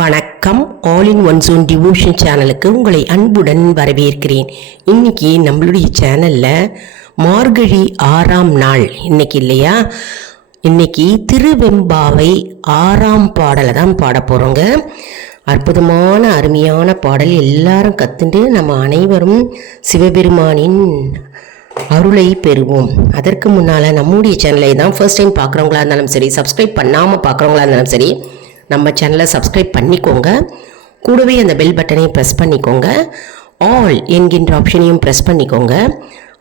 வணக்கம். All in one zone devotion சேனலுக்கு உங்களை அன்புடன் வரவேற்கிறேன். இன்னைக்கு நம்மளுடைய சேனலில் மார்கழி 6ஆம் நாள் இன்னைக்கு இல்லையா, இன்னைக்கு திருவெம்பாவை 6ஆம் பாடலை தான் பாட போகிறோங்க. அற்புதமான அருமையான பாடல், எல்லாரும் கற்றுண்டு நம்ம அனைவரும் சிவபெருமானின் அருளை பெறுவோம். அதற்கு முன்னால் நம்முடைய சேனலை தான் ஃபர்ஸ்ட் டைம் பார்க்குறவங்களா இருந்தாலும் சரி, சப்ஸ்கிரைப் பண்ணாமல் பார்க்குறவங்களா இருந்தாலும் சரி, நம்ம சேனலை சப்ஸ்கிரைப் பண்ணிக்கோங்க. கூடவே அந்த பெல் பட்டனையும் ப்ரெஸ் பண்ணிக்கோங்க. ஆல் என்கின்ற ஆப்ஷனையும் ப்ரெஸ் பண்ணிக்கோங்க.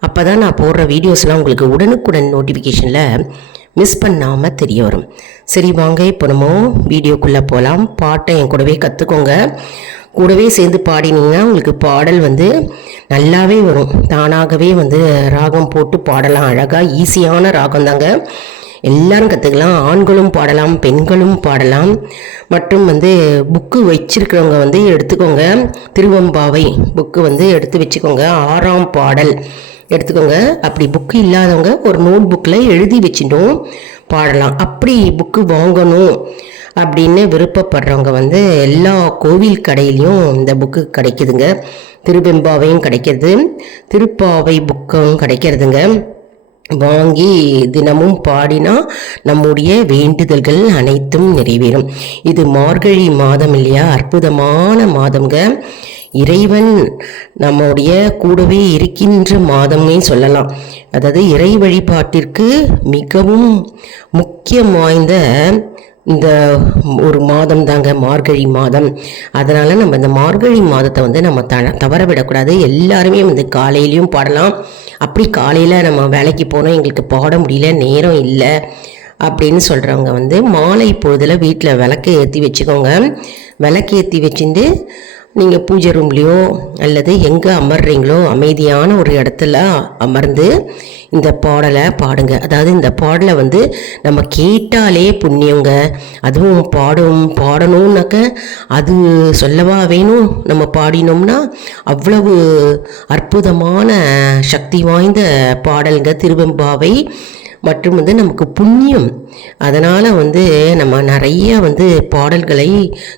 அப்போ தான் நான் போடுற வீடியோஸ்லாம் உங்களுக்கு உடனுக்குடன் நோட்டிஃபிகேஷனில் மிஸ் பண்ணாமல் தெரிய வரும். சரி வாங்க, இப்போ நம்ம வீடியோக்குள்ளே போகலாம். பாட்டை என் கூடவே கற்றுக்கோங்க. கூடவே சேர்ந்து பாடினீங்கன்னா உங்களுக்கு பாடல் நல்லாவே வரும். தானாகவே ராகம் போட்டு பாடலாம். அழகாக ஈஸியான ராகம் தாங்க, எல்லாரும் கற்றுக்கலாம். ஆண்களும் பாடலாம், பெண்களும் பாடலாம். மற்றும் புக்கு வச்சிருக்கிறவங்க எடுத்துக்கோங்க. திருவெம்பாவை புக்கு எடுத்து வச்சுக்கோங்க. 6ஆம் பாடல் எடுத்துக்கோங்க. அப்படி புக்கு இல்லாதவங்க ஒரு நோட் புக்கில் எழுதி வச்சுட்டும் பாடலாம். அப்படி புக்கு வாங்கணும் அப்படின்னு விருப்பப்படுறவங்க எல்லா கோவில் கடையிலையும் இந்த புக்கு கிடைக்குதுங்க. திருவெம்பாவையும் கிடைக்கிறது, திருப்பாவை புக்கும் கிடைக்கிறதுங்க. வாங்கி தினமும் பாடினா நம்முடைய வேண்டுதல்கள் அனைத்தும் நிறைவேறும். இது மார்கழி மாதம் இல்லையா, அற்புதமான மாதம்ங்க. இறைவன் நம்முடைய கூடவே இருக்கின்ற மாதம்னே சொல்லலாம். அதாவது இறை வழிபாட்டிற்கு மிகவும் முக்கியம் வாய்ந்த இந்த ஒரு மாதம் தாங்க மார்கழி மாதம். அதனால் நம்ம இந்த மார்கழி மாதத்தை நம்ம தவற விடக்கூடாது. எல்லாருமே காலையிலையும் பாடலாம். அப்படி காலையில் நம்ம வேலைக்கு போனோம், எங்களுக்கு பாட முடியல, நேரம் இல்லை அப்படின்னு சொல்கிறவங்க மாலை பொழுதில் வீட்டில் விளக்கு ஏற்றி வச்சுக்கோங்க. விளக்கு ஏற்றி வச்சுட்டு நீங்கள் பூஜை ரூம்லேயோ அல்லது எங்கே அமர்றீங்களோ அமைதியான ஒரு இடத்துல அமர்ந்து இந்த பாடலை பாடுங்க. அதாவது இந்த பாடலை நம்ம கேட்டாலே புண்ணியங்க. அதுவும் பாடணும்னாக்க அது சொல்லவா வேணும். நம்ம பாடினோம்னா அவ்வளவு அற்புதமான சக்தி வாய்ந்த பாடல்ங்க திருவெம்பாவை. மற்றும் நமக்கு புண்ணியம். அதனால் நம்ம நிறைய பாடல்களை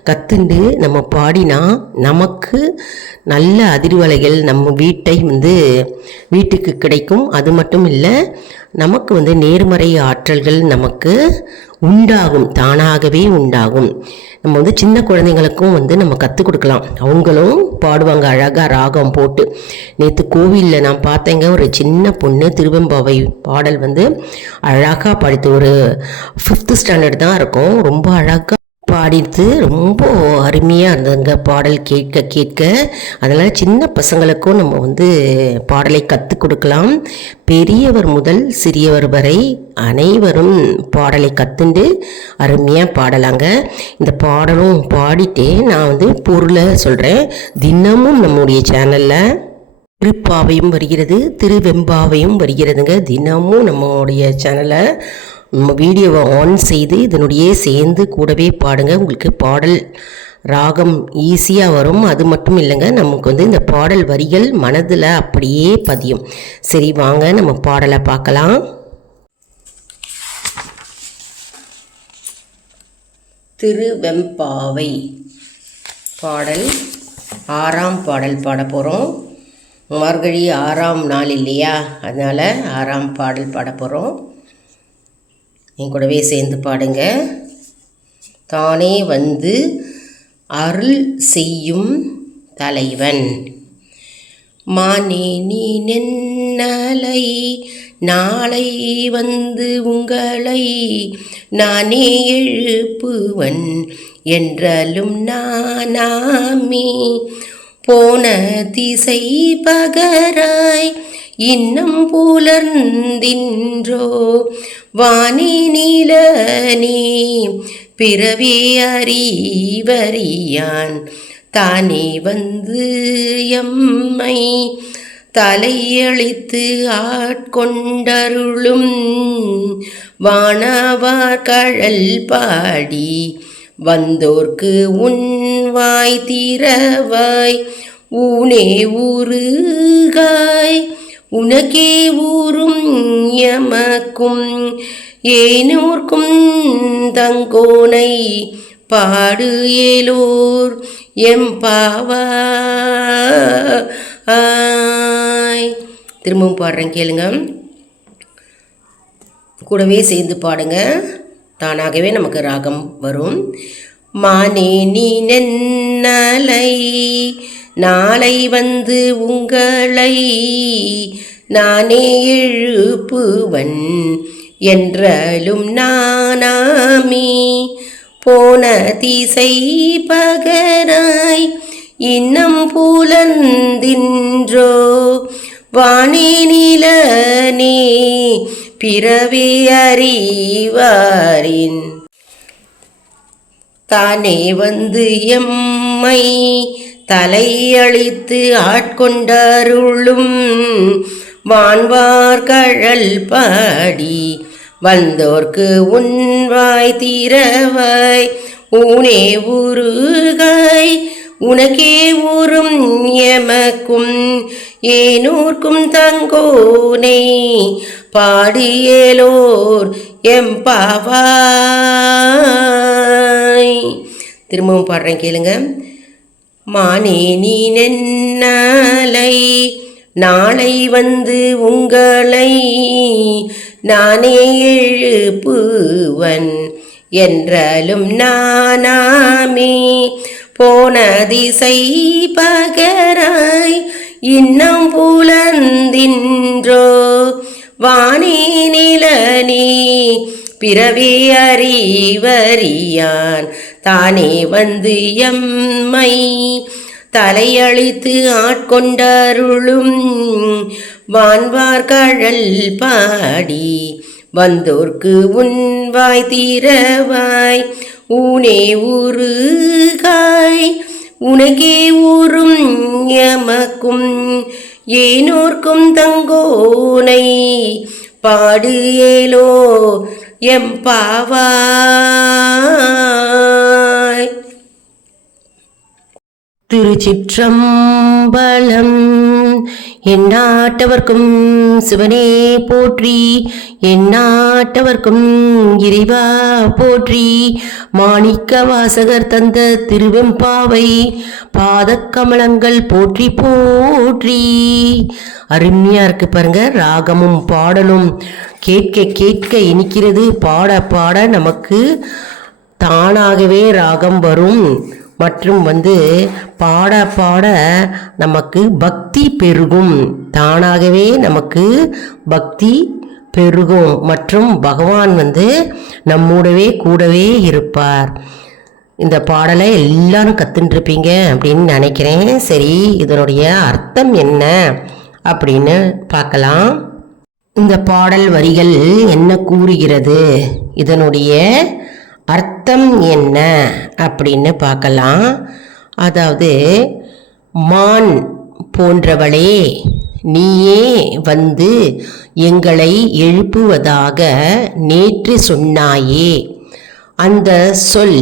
கற்றுண்டு நம்ம பாடினா நமக்கு நல்ல அதிர்வலைகள் நம்ம வீட்டுக்கு கிடைக்கும். அது மட்டும் இல்லை, நமக்கு நேர்மறை ஆற்றல்கள் நமக்கு உண்டாகும், தானாகவே உண்டாகும். நம்ம சின்ன குழந்தைங்களுக்கும் நம்ம கற்றுக் கொடுக்கலாம். அவங்களும் பாடுவாங்க அழகாக ராகம் போட்டு. நேற்று கோவிலில் நான் பார்த்தேங்க, ஒரு சின்ன பொண்ணு திருவெம்பாவை பாடல் அழகாக படித்து, ஒரு 5th ஸ்டாண்டர்ட் தான் இருக்கும். ரொம்ப அழகாக பாடிட்டு ரொம்ப அருமையாக இருந்ததுங்க பாடல் கேட்க. அதனால் சின்ன பசங்களுக்கும் நம்ம பாடலை கற்றுக் கொடுக்கலாம். பெரியவர் முதல் சிறியவர் வரை அனைவரும் பாடலை கற்றுண்டு அருமையாக பாடலாங்க. இந்த பாடலும் பாடிட்டே நான் பொருளை சொல்கிறேன். தினமும் நம்முடைய சேனலில் திருப்பாவையும் வருகிறது, திருவெம்பாவையும் வருகிறதுங்க. தினமும் நம்முடைய சேனலை நம்ம வீடியோவை ஆன் செய்து இதனுடைய சேர்ந்து கூடவே பாடுங்க. உங்களுக்கு பாடல் ராகம் ஈஸியாக வரும். அது மட்டும் இல்லைங்க, நமக்கு இந்த பாடல் வரிகள் மனதில் அப்படியே பதியும். சரி வாங்க, நம்ம பாடலை பார்க்கலாம். திருவெம்பாவை பாடல் 6ஆம் பாடல் பாட போகிறோம். மார்கழி 6ஆம் நாள் இல்லையா, அதனால் 6ஆம் பாடல் பாட போகிறோம். என் கூடவே சேர்ந்து பாடுங்க. தானே அருள் செய்யும் தலைவன், மானே நீ நென்னலை நாளை உங்களை நானே எழுப்புவன் என்றாலும் நானாமே போன திசை பகராய் இன்னம் புலர்ந்தின்றோ வானே நீலனே பிறவே அறிவறியான் தானே எம்மை தலையளித்து ஆட்கொண்டருளும் வானவார் கழல் பாடி வந்தோர்க்கு உன் வாய் திறவாய் ஊனே ஊறுகாய் உனக்கே ஊரும் எமக்கும் ஏனோர்க்கும் தங்கோனை பாடு ஏலோர் எம்பாவாய். திரும்பவும் பாடுறேன், கேளுங்க. கூடவே சேர்ந்து பாடுங்க, தானாகவே நமக்கு ராகம் வரும். மானே நீ நென்னலை நாளை வந்து உங்களை நானே எழுப்புவன் என்றாலும் நானாமே. போன திசை பகராய் இன்னம் புலந்தின்றோ வானே நிலனே பிறவி அறிவாரின் தானே வந்து எம்மை தலையளித்து ஆட்கொண்டருளும் வான்வார்கழல் பாடி வந்தோர்க்கு உன்வாய் தீரவாய் ஊனே உருகாய் உனக்கே ஊரும் எமக்கும் ஏனூர்க்கும் தங்கோனை பாடியேலோர் எம்பாவாய். திரும்பவும் பாடுறேன், கேளுங்க. மானே நீ நென்னலை நாளை வந்து உங்களை நானே எழுப்புவன் என்றாலும் நானாமே. போன திசை பகராய் இன்னம் புலந்தின்றோ வானே நிலனே பிறவி அறிவறியான் தானே வந்து எம்மை தலையளித்து ஆட்கொண்டருளும் வான்வார்கழல் பாடி வந்தோர்க்கு உன்வாய் தீரவாய் ஊனே ஊருகாய் உனக்கே ஊரும் எமக்கும் ஏனோர்க்கும் தங்கோனை பாடு ஏலோ எம்பாவாய். திருச்சிற்றம்பலம். எந்நாட்டவர்க்கும் சிவனே போற்றி, எந்நாட்டவர்க்கும் இறைவா போற்றி. மாணிக்க வாசகர் தந்த திருவெம்பாவை பாதக்கமலங்கள் போற்றி போற்றி. அருமையா இருக்கு பாருங்க, ராகமும் பாடலும் கேட்க கேட்க இனிக்கிறது. பாட பாட நமக்கு தானாகவே ராகம் வரும். மற்றும் பாட பாட நமக்கு பக்தி பெருகும். தானாகவே நமக்கு பக்தி பெருகும். மற்றும் பகவான் நம்மூடவே கூடவே இருப்பார். இந்த பாடலை எல்லாரும் கற்றுட்டுருப்பீங்க அப்படின்னு நினைக்கிறேன். சரி, இதனுடைய அர்த்தம் என்ன அப்படின்னு பார்க்கலாம். இந்த பாடல் வரிகள் என்ன கூறுகிறது, இதனுடைய அர்த்தம் என்ன அப்படின்னு பார்க்கலாம். அதாவது, மான் போன்றவளே, நீயே வந்து எங்களை எழுப்புவதாக நேற்று சொன்னாயே. அந்த சொல்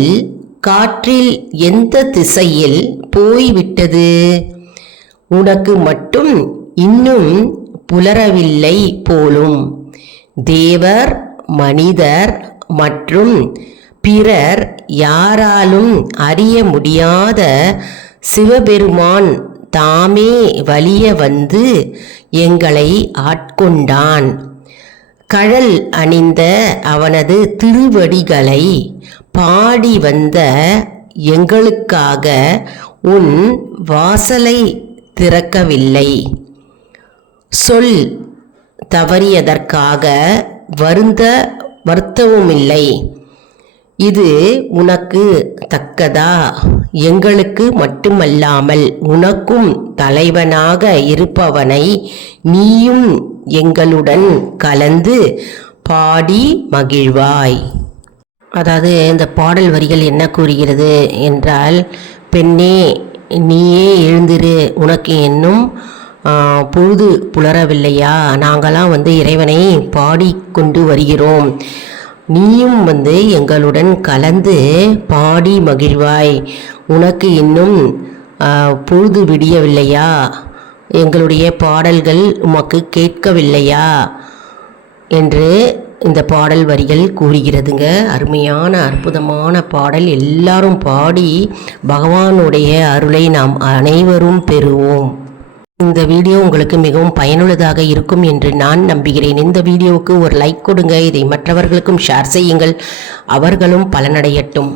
காற்றில் எந்த திசையில் போய்விட்டது? உனக்கு மட்டும் இன்னும் புலரவில்லை போலும். தேவர், மனிதர் மற்றும் பிறர் யாராலும் அறிய முடியாத சிவபெருமான் தாமே வலிய வந்து எங்களை ஆட்கொண்டான். கழல் அணிந்த அவனது திருவடிகளை பாடி வந்த எங்களுக்காக உன் வாசலை திறக்கவில்லை. சொல் தவறியதற்காக வருத்தவுமில்லை. இது உனக்கு தக்கதா? எங்களுக்கு மட்டுமல்லாமல் உனக்கும் தலைவனாக இருப்பவனை நீயும் எங்களுடன் கலந்து பாடி மகிழ்வாய். அதாவது இந்த பாடல் வரிகள் என்ன கூறுகிறது என்றால், பெண்ணே நீயே எழுந்திரு, உனக்கு இன்னும் பொழுது புலரவில்லையா? நாங்களாம் இறைவனை பாடிக்கொண்டு வருகிறோம். நீயும் எங்களுடன் கலந்து பாடி மகிழ்வாய். உனக்கு இன்னும் பொழுது விடியவில்லையா? எங்களுடைய பாடல்கள் உமக்கு கேட்கவில்லையா என்று இந்த பாடல் வரிகள் கூறுகிறதுங்க. அருமையான அற்புதமான பாடல். எல்லாரும் பாடி பகவானுடைய அருளை நாம் அனைவரும் பெறுவோம். இந்த வீடியோ உங்களுக்கு மிகவும் பயனுள்ளதாக இருக்கும் என்று நான் நம்புகிறேன். இந்த வீடியோவுக்கு ஒரு லைக் கொடுங்க. இதை மற்றவர்களுக்கும் ஷேர் செய்யுங்கள், அவர்களும் பலனடையட்டும்.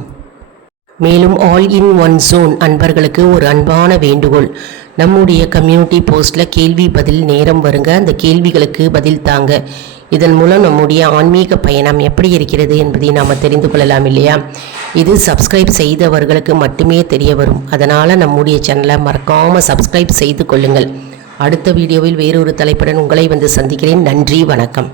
மேலும் ஆல் இன் ஒன் ஜோன் அன்பர்களுக்கு ஒரு அன்பான வேண்டுகோள். நம்முடைய கம்யூனிட்டி போஸ்ட்டில் கேள்வி பதில் நேரம் வருங்க. அந்த கேள்விகளுக்கு பதில் தாங்க. இதன் மூலம் நம்முடைய ஆன்மீக பயணம் எப்படி இருக்கிறது என்பதை நாம் தெரிந்து கொள்ளலாம் இல்லையா? இது சப்ஸ்கிரைப் செய்தவர்களுக்கு மட்டுமே தெரிய வரும். அதனால் நம்முடைய சேனலை மறக்காமல் சப்ஸ்கிரைப் செய்து கொள்ளுங்கள். அடுத்த வீடியோவில் வேறொரு தலைப்புடன் உங்களை வந்து சந்திக்கிறேன். நன்றி, வணக்கம்.